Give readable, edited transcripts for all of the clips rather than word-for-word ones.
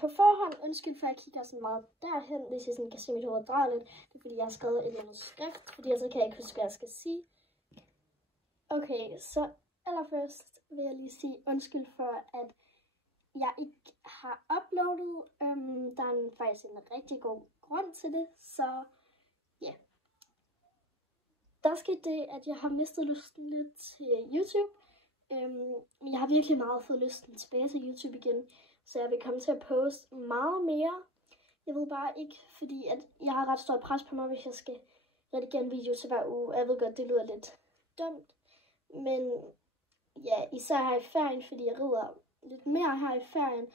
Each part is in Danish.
På forhånd, undskyld for at jeg kigger så meget derhen, hvis jeg sådan kan se mit hoved dreje lidt. Det er fordi, jeg har skrevet et manuskript, fordi ellers kan jeg ikke huske, hvad jeg skal sige. Okay, så allerførst vil jeg lige sige undskyld for, at jeg ikke har uploadet. Der er faktisk en rigtig god grund til det, så ja. Der skete det, at jeg har mistet lysten lidt til YouTube. Jeg har virkelig meget fået lysten tilbage til YouTube igen, så jeg vil komme til at poste meget mere. Jeg ved bare ikke, fordi at jeg har ret stort pres på mig, hvis jeg skal redigere en video til hver uge. Jeg ved godt, det lyder lidt dumt, men ja, især her i ferien, fordi jeg rider lidt mere her i ferien,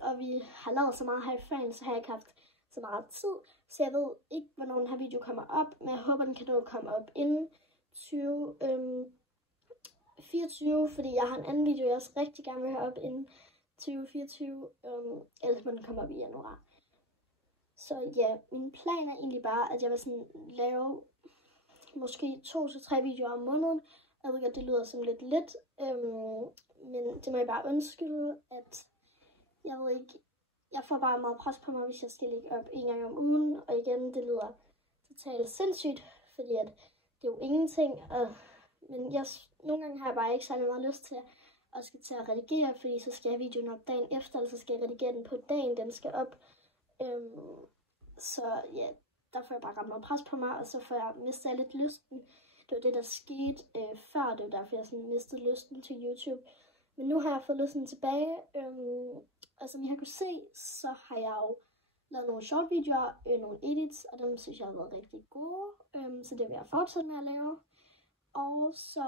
og vi har lavet så meget her i ferien, så har jeg ikke haft så meget tid, så jeg ved ikke, hvornår den her video kommer op, men jeg håber, den kan nå at komme op inden 2024, fordi jeg har en anden video, jeg også rigtig gerne vil have op inden 2024, ellers må den komme op i januar. Så ja, min plan er egentlig bare, at jeg vil sådan lave måske 2 til 3 videoer om måneden. Jeg ved godt, det lyder som lidt, men det må jeg bare undskylde, at jeg ved ikke, jeg får bare meget pres på mig, hvis jeg skal lægge op 1 gang om ugen, og igen, det lyder totalt sindssygt, fordi at det er jo ingenting, men nogle gange har jeg bare ikke særlig meget lyst til at skal til at redigere, fordi så skal jeg videoen op dagen efter, eller så skal jeg redigere den på dagen, den skal op. Så ja, der får jeg bare ret meget pres på mig, og så får jeg mistet lidt lysten. Det var det, der skete før, det var derfor, jeg sådan mistede lysten til YouTube. Men nu har jeg fået lysten tilbage, og som I har kunne se, så har jeg jo lavet nogle short videoer, nogle edits, og dem synes jeg har været rigtig gode, så det vil jeg fortsætte med at lave. Og så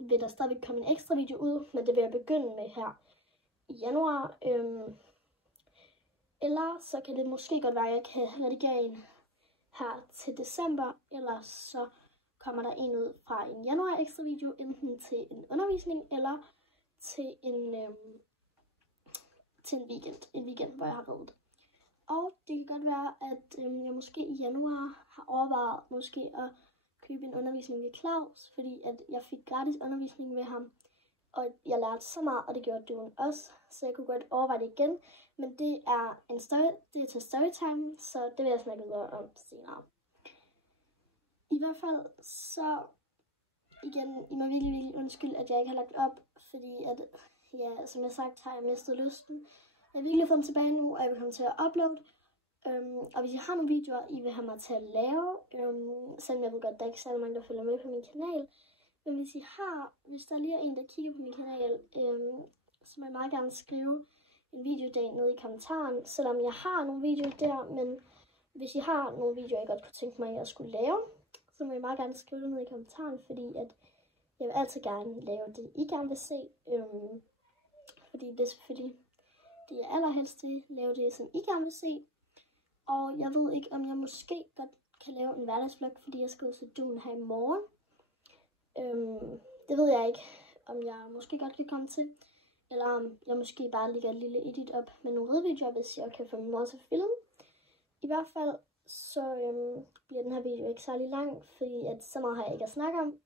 vil der stadigvæk komme en ekstra video ud, men det vil jeg begynde med her i januar. Eller så kan det måske godt være, at jeg kan redigere en her til december, eller så kommer der en ud fra en januar ekstra video, enten til en undervisning, eller til en weekend, hvor jeg har reddet. Og det kan godt være, at jeg måske i januar har overvejet måske at købe en undervisning ved Claus, fordi at jeg fik gratis undervisning ved ham, og jeg lærte så meget, og det gjorde Dune også, så jeg kunne godt overveje det igen, men det er til storytime, så det vil jeg snakke videre om senere. I hvert fald så, igen, I må virkelig undskylde, at jeg ikke har lagt op, fordi at, ja, som jeg sagt, har jeg mistet lysten. Jeg har virkelig fået den tilbage nu, og jeg vil komme til at uploade. Og hvis I har nogle videoer, I vil have mig til at lave, selvom jeg ved godt, der er ikke særlig mange, der følger med på min kanal. Men hvis der lige er en, der kigger på min kanal, så må jeg meget gerne skrive en videodag nede i kommentaren. Selvom jeg har nogle videoer der, men hvis I har nogle videoer, jeg godt kunne tænke mig, at jeg skulle lave, så må I meget gerne skrive det ned i kommentaren, fordi at jeg vil altid gerne lave det, I gerne vil se. Fordi det er selvfølgelig det, jeg allerhelst vil lave det, som I gerne vil se. Og jeg ved ikke, om jeg måske godt kan lave en hverdagsvlog, fordi jeg skal ud til Dune her i morgen. Det ved jeg ikke, om jeg måske godt kan komme til. Eller om jeg måske bare lægger et lille edit op med nogle ridvideoer, hvis jeg kan få min mor til at filme. I hvert fald så bliver den her video ikke særlig lang, fordi at så meget har jeg ikke at snakke om.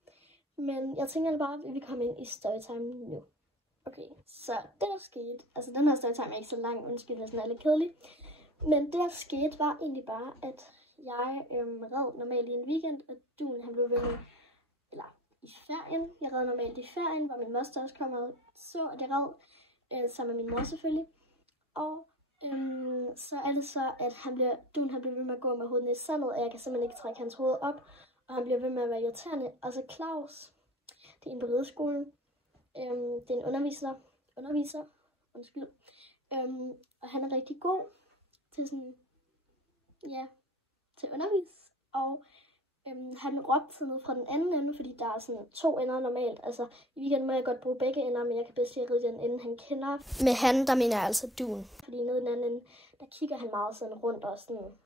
Men jeg tænker bare, at vi vil komme ind i storytime nu. Okay, så det der skete, altså den her storytime er ikke så lang, undskyld hvis den er lidt kedelig. Men det der skete var egentlig bare, at jeg red normalt i en weekend, og Dune han blev ved med, eller i ferien. Jeg red normalt i ferien, hvor min moster også kom og så, at jeg red sammen med min mor selvfølgelig. Og så er det så, at Dune han bliver ved med at gå med hovedet ned i sandet, og jeg kan simpelthen ikke trække hans hoved op, og han bliver ved med at være irriterende. Og så Claus, det er en på rideskolen, det er en underviser, undskyld, og han er rigtig god til sådan, ja, til at undervise, og han råbte sådan noget fra den anden ende, fordi der er sådan 2 ender normalt. Altså, i weekenden må jeg godt bruge begge ender, men jeg kan bedst ride den ende, han kender. Med han, der mener jeg altså Dune. Fordi nede i den anden ende, der kigger han meget sådan rundt og sådan,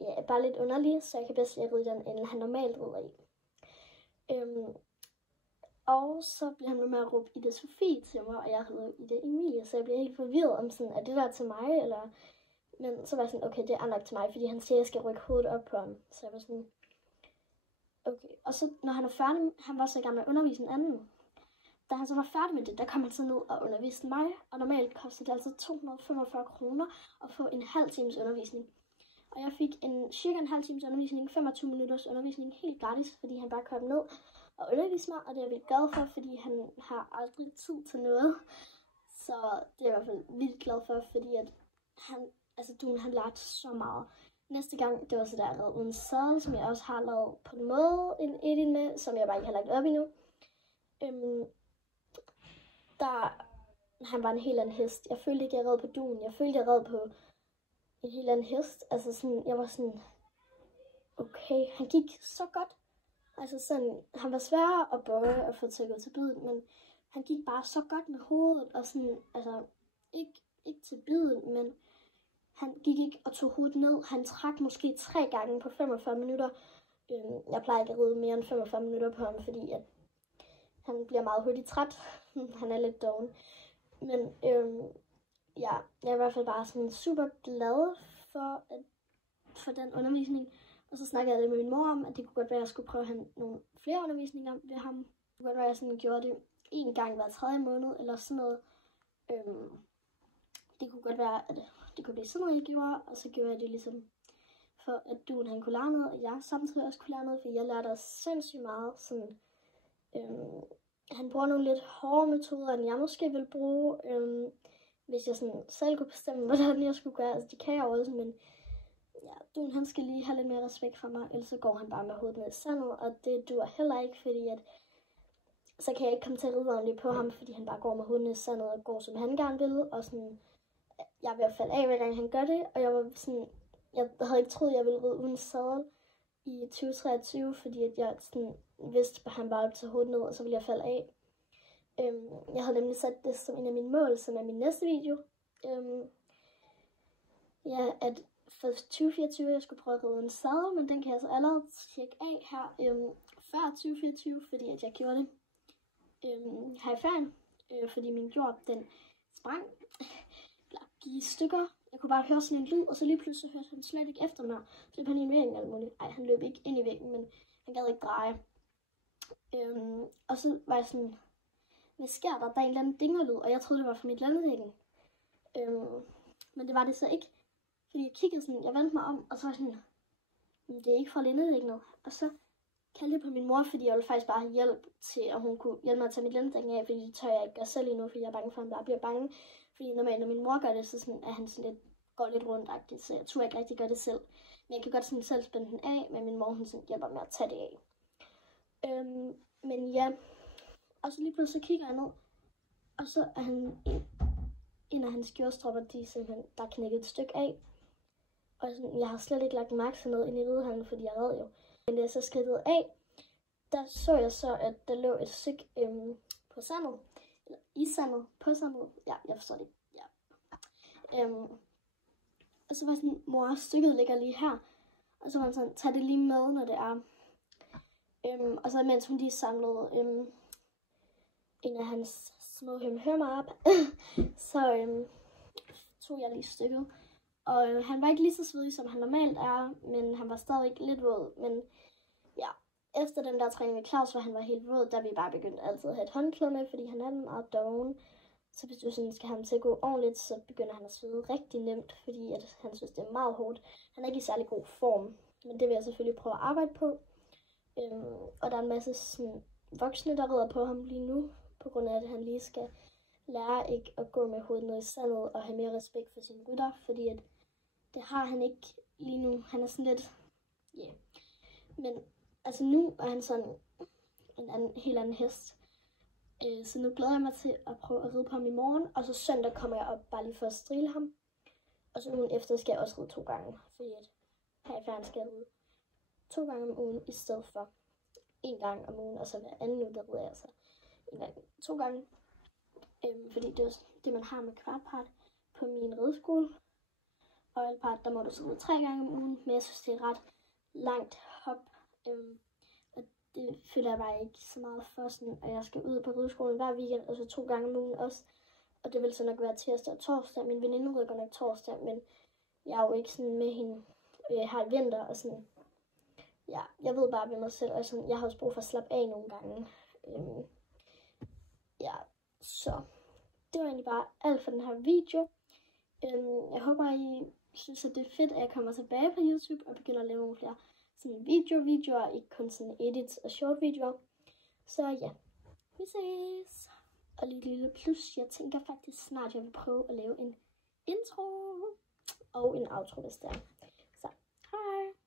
ja, bare lidt underligt, så jeg kan bedst ride den ende, han normalt rider i. Og så bliver han med at råbe Ida Sofie til mig, og jeg hedder Ida Emilie, så jeg bliver helt forvirret om sådan, er det der til mig, eller... Men så var jeg sådan, okay, det er nok til mig, fordi han siger, at jeg skal rykke hovedet op på ham. Så jeg var sådan, okay. Og så, når han er færdig, han var så i gang med at undervise en anden. da han så var færdig med det, der kom han så ned og underviste mig, og normalt kostede det altså 245 kroner at få en halv times undervisning. Og jeg fik cirka en halv times undervisning, 25 minutters undervisning, helt gratis, fordi han bare kom ned og underviste mig, og det er jeg vildt glad for, fordi han har aldrig tid til noget. Så det er jeg i hvert fald vildt glad for, fordi at han lærte så meget. Næste gang, det var så der jeg red uden sadel, som jeg også har lavet på en måde en edit med, som jeg bare ikke har lagt op endnu. Han var en helt anden hest. Jeg følte ikke, jeg red på duen. Jeg følte, jeg red på en helt anden hest. Altså sådan, jeg var sådan, okay, han gik så godt. Altså sådan, han var sværere at bøje og få til at gå til biden, men han gik bare så godt med hovedet, og sådan, altså, ikke til biden, men han gik ikke og tog hovedet ned. Han trak måske 3 gange på 45 minutter. Jeg plejer ikke at ride mere end 45 minutter på ham, fordi at han bliver meget hurtigt træt. Han er lidt doven. Men jeg er i hvert fald bare sådan super glad for den undervisning. Og så snakkede jeg det med min mor om, at det kunne godt være, at jeg skulle prøve at have nogle flere undervisninger ved ham. Det kunne godt være, at jeg sådan gjorde det en gang hver 3. måned, eller sådan noget. Det kunne godt være, at det kunne blive sådan noget, jeg gjorde, og så gjorde jeg det ligesom for, at duen han kunne lære noget, og jeg samtidig også kunne lære noget, fordi jeg lærte også sindssygt meget. Sådan, han bruger nogle lidt hårde metoder, end jeg måske vil bruge, hvis jeg sådan selv kunne bestemme, hvordan jeg skulle gøre. Altså, det kan jeg også, men ja, duen han skal lige have lidt mere respekt for mig, ellers så går han bare med hovedet ned i sandet, og det duer heller ikke, fordi at så kan jeg ikke komme til at ride ordentligt på ham, fordi han bare går med hovedet ned i sandet og går, som han gerne vil, og sådan, jeg er ved at falde af, hver gang han gør det, og jeg var sådan, jeg havde ikke troet, jeg ville ride uden sadel i 2023, fordi at jeg sådan vidste, at han bare ville tage hovedet ned, og så ville jeg falde af. Jeg havde nemlig sat det som en af mine mål, som er min næste video. At for 2024, jeg skulle prøve at ride en sadel, men den kan jeg så allerede tjekke af her før 2024, fordi at jeg gjorde det her i ferien, fordi min jord, den sprang, eller gik i stykker. Jeg kunne bare høre sådan en lyd, og så lige pludselig hørte han slet ikke efter mig. Så løb han ind i væggen eller muligt. Ej, han løb ikke ind i væggen, men han gad ikke dreje. Og så var jeg sådan, hvad sker der? Der er en eller anden dingerlyd, og jeg troede, det var fra mit landedækken. Men det var det så ikke. Fordi jeg kiggede sådan, jeg vendte mig om, og så var jeg sådan, det er ikke fra landedækkenet. Og så kaldte jeg på min mor, fordi jeg ville faktisk bare have hjælp til, at hun kunne hjælpe mig at tage mit landedækken af, fordi det tør jeg ikke gøre selv endnu, fordi jeg er bange for, at han bare bliver bange. Fordi normalt, når min mor gør det, så sådan, at han sådan lidt, går lidt rundt-agtigt, så jeg tror ikke rigtig gøre det selv. Men jeg kan godt sådan selv spænde den af, men min mor hun sådan hjælper med at tage det af. Men ja, og så lige pludselig kigger jeg ned, og så er han en af hans skjortstropper, de er simpelthen, der er knækket et stykke af. Og sådan, jeg har slet ikke lagt mærke til noget ind i ridehallen, fordi jeg red jo. Men da jeg så skridtede af, der så jeg så, at der lå et stykke på sandet. Eller i sandet, på sandet. Ja, jeg forstår det. Ja. Og så var sådan, mor, stykket ligger lige her. Og så var han sådan, tag det lige med, når det er. Og så mens hun lige samlede en af hans små hømmer op, så tog jeg lige stykket. Og han var ikke lige så svedig, som han normalt er, men han var stadig lidt våd. Men ja, efter den der træning med Claus, hvor han var helt våd, der vi bare begyndt altid at have et håndklæde med, fordi han er meget doven. Så hvis du sådan skal have ham til at gå ordentligt, så begynder han at svede rigtig nemt, fordi at han synes, det er meget hårdt. Han er ikke i særlig god form, men det vil jeg selvfølgelig prøve at arbejde på. Og der er en masse sådan, voksne, der rider på ham lige nu, på grund af, at han lige skal lære ikke at gå med hovedet ned i sandet og have mere respekt for sine rytter, fordi at det har han ikke lige nu. Han er sådan lidt, ja. Yeah. Men altså nu er han sådan en helt anden hest. Så nu glæder jeg mig til at prøve at ride på ham i morgen, og så søndag kommer jeg op bare lige for at strile ham. Og så ugen efter skal jeg også ride 2 gange, fordi at her i ferien skal jeg ride 2 gange om ugen, i stedet for 1 gang om ugen, og så hver anden uge, der rider jeg altså 2 gange. Fordi det er det, man har med kvartpart på min rideskole. Og alpart, der må du så ride 3 gange om ugen, men jeg synes, det er ret langt hop. Og det føler jeg bare ikke så meget for, sådan, at jeg skal ud på rideskolen hver weekend, og så 2 gange om ugen også. Og det vil så nok være tirsdag og torsdag. Min veninde rider godt nok torsdag, men jeg er jo ikke sådan med hende her i vinter, og sådan, ja, jeg ved bare ved mig selv, og sådan, jeg har også brug for at slappe af nogle gange. ja, så det var egentlig bare alt for den her video. Jeg håber, I synes, at det er fedt, at jeg kommer tilbage på YouTube og begynder at lave nogle flere sådan videoer, ikke kun sådan edits og short videoer. Så ja, vi ses. Og lige lille plus, jeg tænker faktisk snart, jeg vil prøve at lave en intro og en outro, hvis det er. Så hej!